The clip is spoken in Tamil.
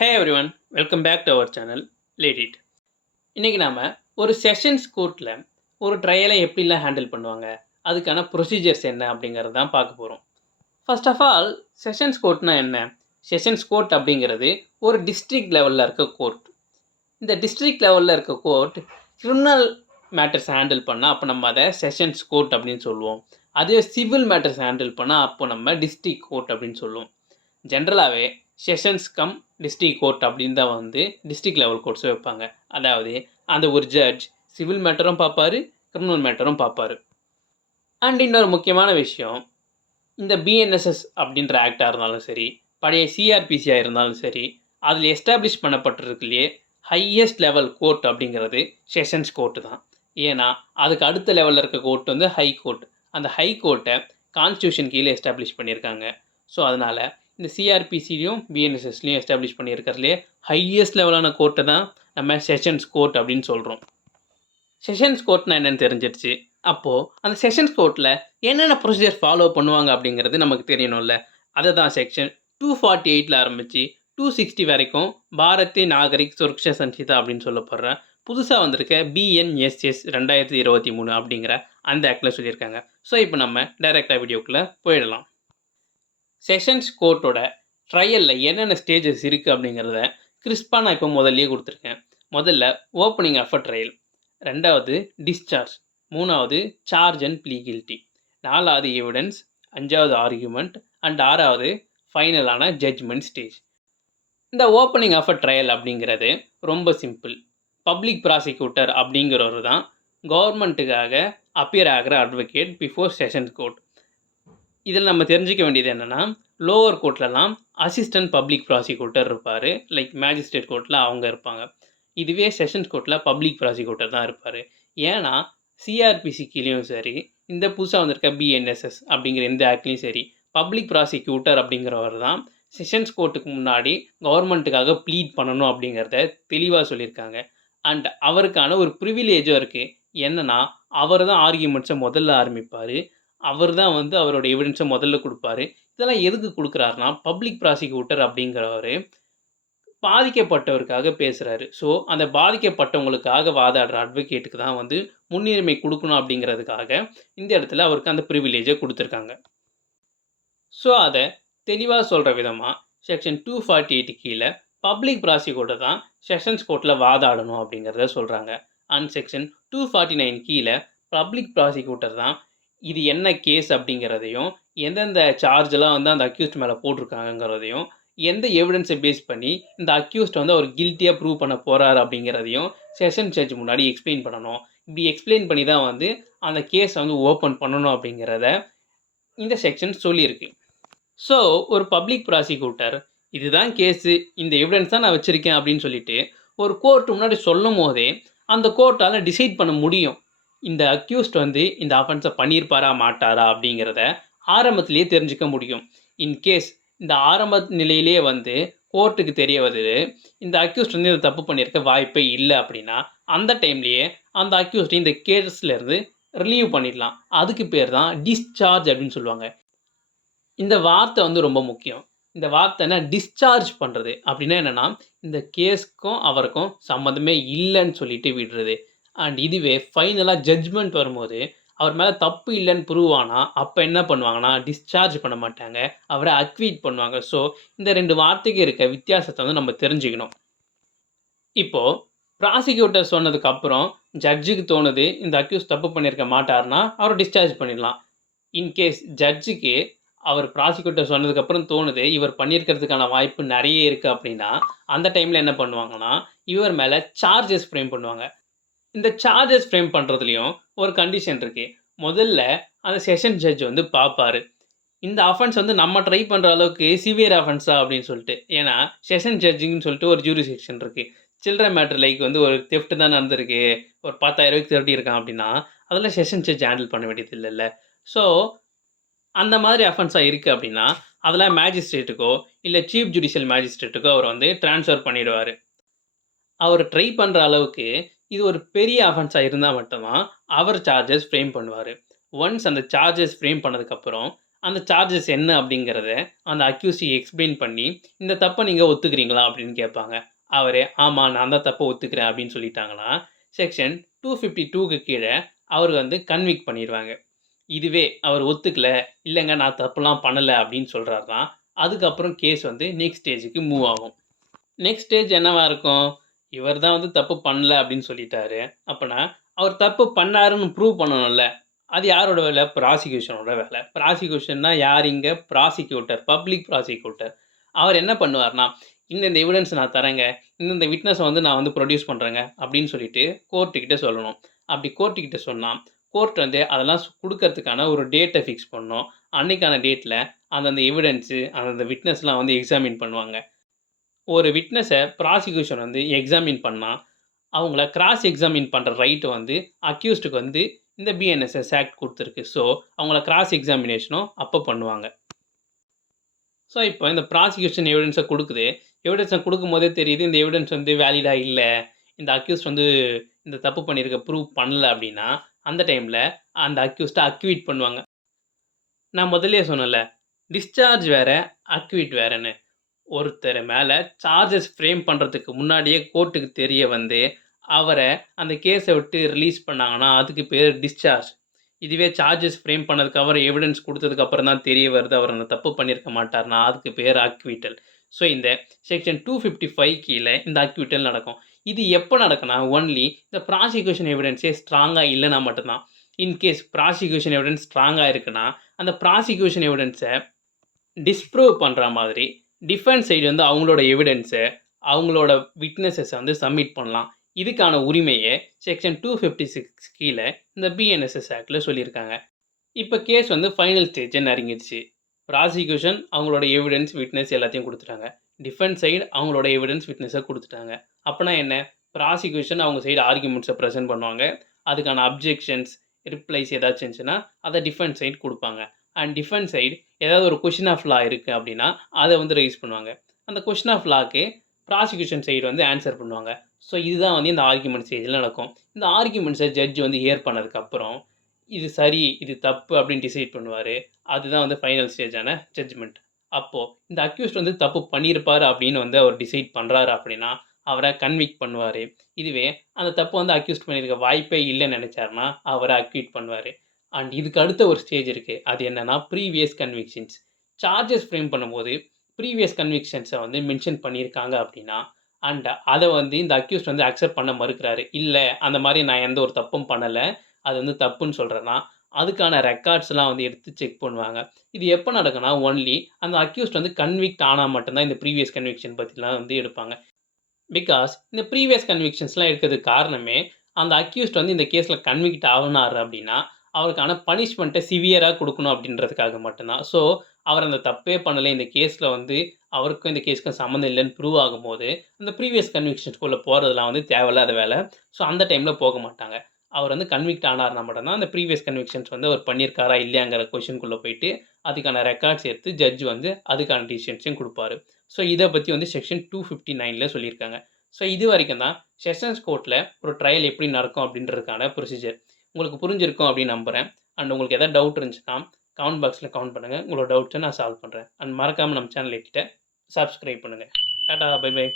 Hey everyone, welcome back to our channel let it. இன்றைக்கி நாம் ஒரு செஷன்ஸ் கோர்ட்டில் ஒரு ட்ரையலை எப்படிலாம் ஹேண்டில் பண்ணுவாங்க, அதுக்கான ப்ரொசீஜர்ஸ் என்ன அப்படிங்கிறது தான் பார்க்க போகிறோம். ஃபர்ஸ்ட் ஆஃப் ஆல், செஷன்ஸ் கோர்ட்னா என்ன? செஷன்ஸ் கோர்ட் அப்படிங்கிறது ஒரு டிஸ்ட்ரிக்ட் லெவலில் இருக்க கோர்ட். இந்த டிஸ்ட்ரிக்ட் லெவலில் இருக்க கோர்ட் கிரிமினல் மேட்டர்ஸ் ஹேண்டில் பண்ணால் அப்போ நம்ம அதை செஷன்ஸ் கோர்ட் அப்படின்னு சொல்லுவோம். அதே சிவில் மேட்டர்ஸ் ஹேண்டில் பண்ணால் அப்போ நம்ம டிஸ்ட்ரிக்ட் கோர்ட் அப்படின்னு சொல்லுவோம். ஜென்ரலாகவே செஷன்ஸ் கம் டிஸ்ட்ரிக்ட் கோர்ட் அப்படின்னு தான் வந்து டிஸ்ட்ரிக்ட் லெவல் கோர்ட்ஸ் வைப்பாங்க. அதாவது அந்த ஒரு ஜட்ஜ் சிவில் மேட்டரும் பார்ப்பார், கிரிமினல் மேட்டரும் பார்ப்பார். அண்ட் இன்னொரு முக்கியமான விஷயம், இந்த பிஎன்எஸ்எஸ் அப்படின்ற ஆக்டாக இருந்தாலும் சரி, பழைய சிஆர்பிசியாக இருந்தாலும் சரி, அதில் எஸ்டாப்ளிஷ் பண்ணப்பட்டிருக்குலையே ஹையஸ்ட் லெவல் கோர்ட் அப்படிங்கிறது செஷன்ஸ் கோர்ட்டு தான். ஏன்னா அதுக்கு அடுத்த லெவலில் இருக்க கோர்ட் வந்து ஹை கோர்ட். அந்த ஹை கோர்ட்டை கான்ஸ்டியூஷன் கீழே எஸ்டாப்ளிஷ் பண்ணியிருக்காங்க. ஸோ அதனால் இந்த சிஆர்பிசிலையும் பிஎன்எஸ்எஸ்லையும் எஸ்டாப்ளிஷ் பண்ணியிருக்கிறதுலே ஹையஸ்ட் லெவலான கோர்ட்டை தான் நம்ம செஷன்ஸ் கோர்ட் அப்படின்னு சொல்கிறோம். செஷன்ஸ் கோர்ட்னா என்னென்னு தெரிஞ்சிருச்சு. அப்போது அந்த செஷன்ஸ் கோர்ட்டில் என்னென்ன ப்ரொசீஜர் ஃபாலோ பண்ணுவாங்க அப்படிங்கிறது நமக்கு தெரியணும்ல. அதை தான் செக்ஷன் 248 ஆரம்பித்து 260 வரைக்கும் பாரதிய நாகரிக் சுரக்ஷா சன்ஹிதா அப்படின்னு சொல்லப்படுற புதுசாக வந்திருக்க பிஎன்எஸ்எஸ் 2023 அப்படிங்கிற அந்த ஆக்டில் சொல்லியிருக்காங்க. ஸோ இப்போ நம்ம டைரெக்டாக வீடியோக்குள்ளே போயிடலாம். செஷன்ஸ் கோர்ட்டோட ட்ரையலில் என்னென்ன ஸ்டேஜஸ் இருக்குது அப்படிங்கிறத கிறிஸ்பாக நான் இப்போ முதல்லையே கொடுத்துருக்கேன். முதல்ல ஓப்பனிங் ஆஃப் அ ட்ரையல், ரெண்டாவது டிஸ்சார்ஜ், மூணாவது சார்ஜ் அண்ட் ப்ளீ கில்ட்டி, நாலாவது எவிடன்ஸ், அஞ்சாவது ஆர்கியூமெண்ட் அண்ட் ஆறாவது ஃபைனலான ஜட்ஜ்மெண்ட் ஸ்டேஜ். இந்த ஓப்பனிங் ஆஃப் அ ட்ரையல் அப்படிங்கிறது ரொம்ப சிம்பிள். பப்ளிக் ப்ராசிக்யூட்டர் அப்படிங்கிறவர் தான் கவர்மெண்ட்டுக்காக அப்பியர் ஆகிற அட்வொகேட் பிஃபோர் செஷன்ஸ் கோர்ட். இதில் நம்ம தெரிஞ்சிக்க வேண்டியது என்னென்னா, லோவர் கோர்ட்லலாம் அசிஸ்டன்ட் பப்ளிக் ப்ராசிக்யூட்டர் இருப்பார், லைக் மேஜிஸ்ட்ரேட் கோர்ட்டில் அவங்க இருப்பாங்க. இதுவே செஷன்ஸ் கோர்ட்டில் பப்ளிக் ப்ராசிக்யூட்டர் தான் இருப்பார். ஏன்னா சிஆர்பிசி கீழேயும் சரி, இந்த புதுசாக வந்திருக்க பிஎன்எஸ்எஸ் அப்படிங்கிற எந்த ஆக்ட்லேயும் சரி, பப்ளிக் ப்ராசிக்யூட்டர் அப்படிங்கிறவர் தான் செஷன்ஸ் கோர்ட்டுக்கு முன்னாடி கவர்மெண்ட்டுக்காக ப்ளீட் பண்ணணும் அப்படிங்கிறத தெளிவாக சொல்லியிருக்காங்க. அண்ட் அவருக்கான ஒரு ப்ரிவிலேஜும் இருக்குது. என்னென்னா, அவர் தான் ஆர்கியூமெண்ட்ஸை முதல்ல ஆரம்பிப்பார், அவர் தான் வந்து அவரோட எவிடன்ஸை முதல்ல கொடுப்பாரு. இதெல்லாம் எதுக்கு கொடுக்குறாருனா, பப்ளிக் ப்ராசிக்யூட்டர் அப்படிங்கிறவர் பாதிக்கப்பட்டவருக்காக பேசுகிறாரு. ஸோ அந்த பாதிக்கப்பட்டவங்களுக்காக வாதாடுற அட்வொகேட்டுக்கு தான் வந்து முன்னுரிமை கொடுக்கணும் அப்படிங்கிறதுக்காக இந்த இடத்துல அவருக்கு அந்த ப்ரிவிலேஜை கொடுத்துருக்காங்க. ஸோ அதை தெளிவாக சொல்கிற விதமாக செக்ஷன் 248 கீழே பப்ளிக் ப்ராசிக்யூட்டர் தான் செஷன்ஸ் கோர்ட்டில் வாதாடணும் அப்படிங்கிறத சொல்கிறாங்க. அண்ட் செக்ஷன் 249 கீழே பப்ளிக் ப்ராசிக்யூட்டர் தான் இது என்ன கேஸ் அப்படிங்கிறதையும், எந்தெந்த சார்ஜெலாம் வந்து அந்த அக்யூஸ்ட் மேலே போட்டிருக்காங்கங்கிறதையும், எந்த எவிடன்ஸை பேஸ் பண்ணி இந்த அக்யூஸ்ட் வந்து அவர் கில்ட்டியாக ப்ரூவ் பண்ண போகிறாரு அப்படிங்கிறதையும் செஷன் ஜட்ஜ் முன்னாடி எக்ஸ்பிளைன் பண்ணணும். இப்படி எக்ஸ்பிளைன் பண்ணி தான் வந்து அந்த கேஸை வந்து ஓப்பன் பண்ணணும் அப்படிங்கிறத இந்த செக்ஷன் சொல்லியிருக்கு. ஸோ ஒரு பப்ளிக் ப்ராசிக்யூட்டர் இதுதான் கேஸு, இந்த எவிடன்ஸ் தான் நான் வச்சுருக்கேன் அப்படின்னு சொல்லிட்டு ஒரு கோர்ட்டு முன்னாடி சொல்லும் போதே அந்த கோர்ட்டால் டிசைட் பண்ண முடியும், இந்த அக்யூஸ்ட் வந்து இந்த ஆஃபென்ஸை பண்ணியிருப்பாரா மாட்டாரா அப்படிங்கிறத ஆரம்பத்திலேயே தெரிஞ்சுக்க முடியும். இன்கேஸ் இந்த ஆரம்ப நிலையிலேயே வந்து கோர்ட்டுக்கு தெரிய வருது இந்த அக்யூஸ்ட் வந்து இந்த தப்பு பண்ணியிருக்க வாய்ப்பே இல்லை அப்படின்னா, அந்த டைம்லேயே அந்த அக்யூஸ்ட் இந்த கேஸ்லேருந்து ரிலீவ் பண்ணிடலாம். அதுக்கு பேர் தான் டிஸ்சார்ஜ் அப்படின்னு சொல்லுவாங்க. இந்த வார்த்தை வந்து ரொம்ப முக்கியம். இந்த வார்த்தைனா டிஸ்சார்ஜ் பண்ணுறது அப்படின்னா என்னென்னா, இந்த கேஸ்க்கும் அவருக்கும் சம்மந்தமே இல்லைன்னு சொல்லிட்டு விடுறது. அண்ட் இதுவே ஃபைனலாக ஜட்ஜ்மெண்ட் வரும்போது அவர் மேலே தப்பு இல்லைன்னு ப்ரூவ் ஆனால் அப்போ என்ன பண்ணுவாங்கன்னா, டிஸ்சார்ஜ் பண்ண மாட்டாங்க, அவரை அக்வீட் பண்ணுவாங்க. ஸோ இந்த ரெண்டு வார்த்தைக்கு இருக்க வித்தியாசத்தை வந்து நம்ம தெரிஞ்சுக்கணும். இப்போது ப்ராசிக்யூட்டர் சொன்னதுக்கப்புறம் ஜட்ஜுக்கு தோணுது இந்த அக்யூஸ் தப்பு பண்ணியிருக்க மாட்டார்னா அவரை டிஸ்சார்ஜ் பண்ணிடலாம். இன்கேஸ் ஜட்ஜுக்கு அவர் ப்ராசிக்யூட்டர் சொன்னதுக்கப்புறம் தோணுது இவர் பண்ணியிருக்கிறதுக்கான வாய்ப்பு நிறைய இருக்குது அப்படின்னா, அந்த டைமில் என்ன பண்ணுவாங்கன்னா, இவர் மேலே சார்ஜஸ் ஃப்ரேம் பண்ணுவாங்க. இந்த சார்ஜஸ் ஃப்ரேம் பண்ணுறதுலையும் ஒரு கண்டிஷன் இருக்குது. முதல்ல அந்த செஷன் ஜட்ஜ் வந்து பார்ப்பார், இந்த அஃபென்ஸ் வந்து நம்ம ட்ரை பண்ணுற அளவுக்கு சிவியர் அஃபென்ஸா அப்படின்னு சொல்லிட்டு. ஏன்னா செஷன் ஜட்ஜிங்னு சொல்லிட்டு ஒரு ஜூரிஸ்டிக்ஷன் இருக்குது. சில்ட்ர மேட்டர் லைக் வந்து ஒரு தெஃப்ட் தான் நடந்திருக்கு, ஒரு 10,000 திருடி இருக்கான் அப்படின்னா அதெல்லாம் செஷன் ஜட்ஜ் ஹேண்டில் பண்ண வேண்டியது இல்லைல்ல. ஸோ அந்த மாதிரி அஃபென்ஸாக இருக்குது அப்படின்னா அதெல்லாம் மேஜிஸ்ட்ரேட்டுக்கோ இல்லை சீஃப் ஜுடிஷியல் மேஜிஸ்ட்ரேட்டுக்கோ அவர் வந்து ட்ரான்ஸ்ஃபர் பண்ணிவிடுவார். அவர் ட்ரை பண்ணுற அளவுக்கு இது ஒரு பெரிய அஃபென்ஸாக இருந்தால் மட்டும்தான் அவர் சார்ஜஸ் ஃப்ரேம் பண்ணுவார். ஒன்ஸ் அந்த சார்ஜஸ் ஃப்ரேம் பண்ணதுக்கப்புறம் அந்த சார்ஜஸ் என்ன அப்படிங்கிறத அந்த அக்யூஸி எக்ஸ்பிளைன் பண்ணி, இந்த தப்ப நீங்க ஒத்துக்கிறீங்களா? அப்படின்னு கேட்பாங்க. அவரு, ஆமா நான் தான் தப்ப ஒத்துக்கிறேன் அப்படின்னு சொல்லிட்டாங்கன்னா, செக்ஷன் 252க்கு கீழ அவரு வந்து கன்விக்ட் பண்ணிருவாங்க. இதுவே அவர் ஒத்துக்கல, இல்லங்க நான் தப்புலாம் பண்ணல அப்படின்னு சொல்றாருன்னா, அதுக்கப்புறம் கேஸ் வந்து நெக்ஸ்ட் ஸ்டேஜ்க்கு மூவ் ஆகும். நெக்ஸ்ட் ஸ்டேஜ் என்னவா இருக்கும்? இவர் தான் வந்து தப்பு பண்ணல அப்படின்னு சொல்லிட்டாரு. அப்பன்னா, அவர் தப்பு பண்ணாருன்னு ப்ரூவ் பண்ணணும்ல. அது யாரோட வேல? ப்ராசிக்யூஷனோட வேல. ப்ராசிக்யூஷன்னா யார் இங்க? Prosecutor, public prosecutor. அவர் என்ன பண்ணுவார்ன்னா, இந்த எவிடன்ஸ் நான் தரேங்க. இந்த விட்னஸ வந்து நான் வந்து புரொடியூஸ் பண்றேங்க அப்படின்னு சொல்லிட்டு கோர்ட் கிட்ட சொல்லணும். அப்படி கோர்ட் கிட்ட சொன்னா, கோர்ட் வந்து அதெல்லாம் குடுக்கறதுக்கான ஒரு டேட்ட ஃபிக்ஸ் பண்ணணும். அன்னைக்கான டேட்ல அந்தந்த எவிடன்ஸ், அந்தந்த விட்னஸ்லாம் வந்து எக்ஸாமின் பண்ணுவாங்க. ஒரு விட்னஸ ப்ராசிக்யூஷன் வந்து எக்ஸாமின் பண்ணா, அவங்கள கிராஸ் எக்ஸாமின் பண்ற ரைட் வந்து அக்யூஸ்டுக்கு வந்து இந்த பிஎன்எஸ்எஸ் ஆக்ட் குடுத்திருக்கு. ஸோ, அவங்கள கிராஸ் எக்ஸாமினேஷனும் அப்ப பண்ணுவாங்க. ஸோ, இப்போ இந்த ப்ராசிக்யூஷன் எவிடன்ஸ குடுக்குது. எவிடன்ஸ குடுக்கும்போதே தெரியுது, இந்த எவிடன்ஸ் வந்து வேலிடா இல்ல. இந்த அக்யூஸ்ட் வந்து இந்த தப்பு பண்ணியிருக்க ப்ரூவ் பண்ணல அப்டின்னா, அந்த டைம்ல அந்த அக்யூஸ்ட்ட அக்யூட் பண்ணுவாங்க. நான் முதல்லயே சொன்னேன்ல, டிஸ்சார்ஜ் வேற, அக்யூட் வேறன்னு. ஒருத்தர் மேல சார்ஜஸ் ஃப்ரேம் பண்றதுக்கு முன்னாடியே கோர்ட்டுக்கு தெரிய வந்து, அவர அந்த கேஸ விட்டு ரிலீஸ் பண்ணாங்கன்னா, அதுக்கு பேரு டிஸ்சார்ஜ். இதுவே சார்ஜஸ் ஃப்ரேம் பண்ணதுக்கு அப்புறம் எவிடன்ஸ் குடுத்ததுக்கு அப்புறம் தான் தெரிய வருது, அவர் அந்த தப்பு பண்ணியிருக்க மாட்டார்ன்னா, அதுக்கு பேரு அக்விட்டல். ஸோ, இந்த செக்ஷன் 255 கீழ இந்த அக்விட்டல் நடக்கும். இது எப்ப நடக்கும்னா, ஒன்லி இந்த ப்ராசிக்யூஷன் எவிடன்ஸே ஸ்ட்ராங்கா இல்லன்னா மட்டும் தான். இன்கேஸ் ப்ராசிக்யூஷன் எவிடன்ஸ் ஸ்ட்ராங்கா இருக்குன்னா, அந்த ப்ராசிக்யூஷன் எவிடன்ஸ டிஸ்ப்ரூவ் பண்ற மாதிரி டிஃபென்ஸ் சைடு வந்து அவங்களோட எவிடன்ஸ, அவங்களோட விட்னஸஸ வந்து சப்மிட் பண்ணலாம். இதுக்கான உரிமைய செக்ஷன் 256 கீழ இந்த பிஎன்எஸ்எஸ் ஆக்ட்ல சொல்லியிருக்காங்க. இப்ப கேஸ் வந்து ஃபைனல் ஸ்டேஜ நெருங்கிடுச்சு. ப்ராசிக்யூஷன் அவங்களோட எவிடன்ஸ், விட்னஸ் எல்லாத்தையும் குடுத்துட்டாங்க. டிஃபென்ஸ் சைடு அவங்களோட எவிடன்ஸ், விட்னஸ குடுத்துட்டாங்க. அப்பன்னா என்ன? ப்ராசிக்யூஷன் அவங்க சைடு ஆர்குமெண்ட்ஸ பிரசன்ட் பண்ணுவாங்க. அதுக்கான அப்ஜெக்ஷன்ஸ், ரிப்ளைஸ் ஏதாச்சும் இருந்துச்சுன்னா, அத டிஃபென்ஸ் சைடு குடுப்பாங்க. அண்ட் டிஃபென்ஸ் சைடு ஏதாவது ஒரு கொஸ்டின் ஆஃப் லா இருக்கு அப்டின்னா, அத வந்து ரெய்ஸ் பண்ணுவாங்க. அந்த கொஸ்டின் ஆஃப் லாக்கு ப்ராசிக்யூஷன் சைடு வந்து ஆன்ஸர் பண்ணுவாங்க. ஸோ, இதுதான் வந்து இந்த ஆர்குமெண்ட் ஸ்டேஜ்ல நடக்கும். இந்த ஆர்குமெண்ட்ஸ ஜட்ஜ் வந்து ஹியர் பண்ணதுக்கப்புறம், இது சரி, இது தப்பு அப்படின்னு டிசைட் பண்ணுவாரு. அதுதான் வந்து ஃபைனல் ஸ்டேஜான ஜட்ஜ்மெண்ட். அப்போ இந்த அக்யூஸ்ட் வந்து தப்பு பண்ணியிருப்பாரு அப்படின்னு வந்து அவர் டிசைட் பண்றாரு அப்படின்னா, அவர கன்விக்ட் பண்ணுவாரு. இதுவே அந்த தப்பு வந்து அக்யூஸ்ட் பண்ணியிருக்க வாய்ப்பே இல்லன்னு நெனைச்சாருன்னா, அவர அக்யூட் பண்ணுவாரு. அண்ட் இதுக்கு அடுத்த ஒரு ஸ்டேஜ் இருக்கு. அது என்னன்னா, ப்ரீவியஸ் கன்விக்ஷன்ஸ். சார்ஜஸ் ஃப்ரேம் பண்ணும்போது, ப்ரீவியஸ் கன்விக்ஷன்ஸ வந்து மென்ஷன் பண்ணியிருக்காங்க அப்படின்னா, அண்ட் அத வந்து இந்த அக்யூஸ்ட் வந்து அக்செப்ட் பண்ண மறுக்கிறாரு. இல்ல, அந்த மாரி நான் எந்த ஒரு தப்பும் பண்ணல. அது வந்து தப்புன்னு சொல்றேன்னா, அதுக்கான ரெக்கார்ட்ஸ்லாம் வந்து எடுத்து செக் பண்ணுவாங்க. இது எப்ப நடக்கும்னா, ஒன்லி அந்த அக்யூஸ்ட் வந்து கன்விக்ட் ஆனா மட்டும் தான் இந்த ப்ரீவியஸ் கன்விக்ஷன் பத்திலாம் வந்து எடுப்பாங்க. பிகாஸ் இந்த ப்ரீவியஸ் கன்விக்ஷன்ஸ்லாம் எடுக்கிறதுக்கு காரணமே, அந்த அக்யூஸ்ட் வந்து இந்த கேஸ்ல கன்விக்ட் ஆவுனாரு அப்டின்னா, அவருக்கான பனிஷ்மென்ட்ட சிவியரா குடுக்கணும் அப்டின்றதுக்காக மட்டும் தான். ஸோ, அவர் அந்த தப்பே பண்ணல. இந்த கேஸ்ல வந்து அவருக்கும் இந்த கேஸ்க்கும் சம்மந்தம் இல்லன்னு ப்ரூவ் ஆகும்போது, அந்த ப்ரீவியஸ் கன்விக்ஷன்ஸ்குள்ள போறதெல்லாம் வந்து தேவையில்லாத வேல. ஸோ, அந்த டைம்ல போக மாட்டாங்க. அவர் வந்து கன்விக்ட் ஆனாருனா மட்டும் தான், அந்த ப்ரீவியஸ் கன்விக்ஷன்ஸ் வந்து அவர் பண்ணியிருக்காரா இல்லையாங்கிற கொஸ்டின்குள்ள போயிட்டு, அதுக்கான ரெக்கார்ட்ஸ் எடுத்து ஜட்ஜ் வந்து அதுக்கான டிசிஷன்ஸையும் குடுப்பாரு. ஸோ, இத பத்தி வந்து செக்ஷன் 259ல சொல்லியிருக்காங்க. ஸோ, இதுவரைக்கும் தான் செஷன்ஸ் கோர்ட்ல ஒரு ட்ரையல் எப்படி நடக்கும் அப்படின்றதுக்கான ப்ரொசீஜர். உங்களுக்கு புரிஞ்சிருக்கும் அப்படின்னு நம்புறேன். அண்ட் உங்களுக்கு ஏதாவது டவுட் இருந்துச்சுன்னா, கமெண்ட் பாக்ஸ்ல கமெண்ட் பண்ணுங்க. உங்களோட டவுட்ஸ நான் சால்வ் பண்றேன். அண்ட் மறக்காம நம்ம சேனல் கிட்ட சப்ஸ்கிரைப் பண்ணுங்க. Tata, bye by.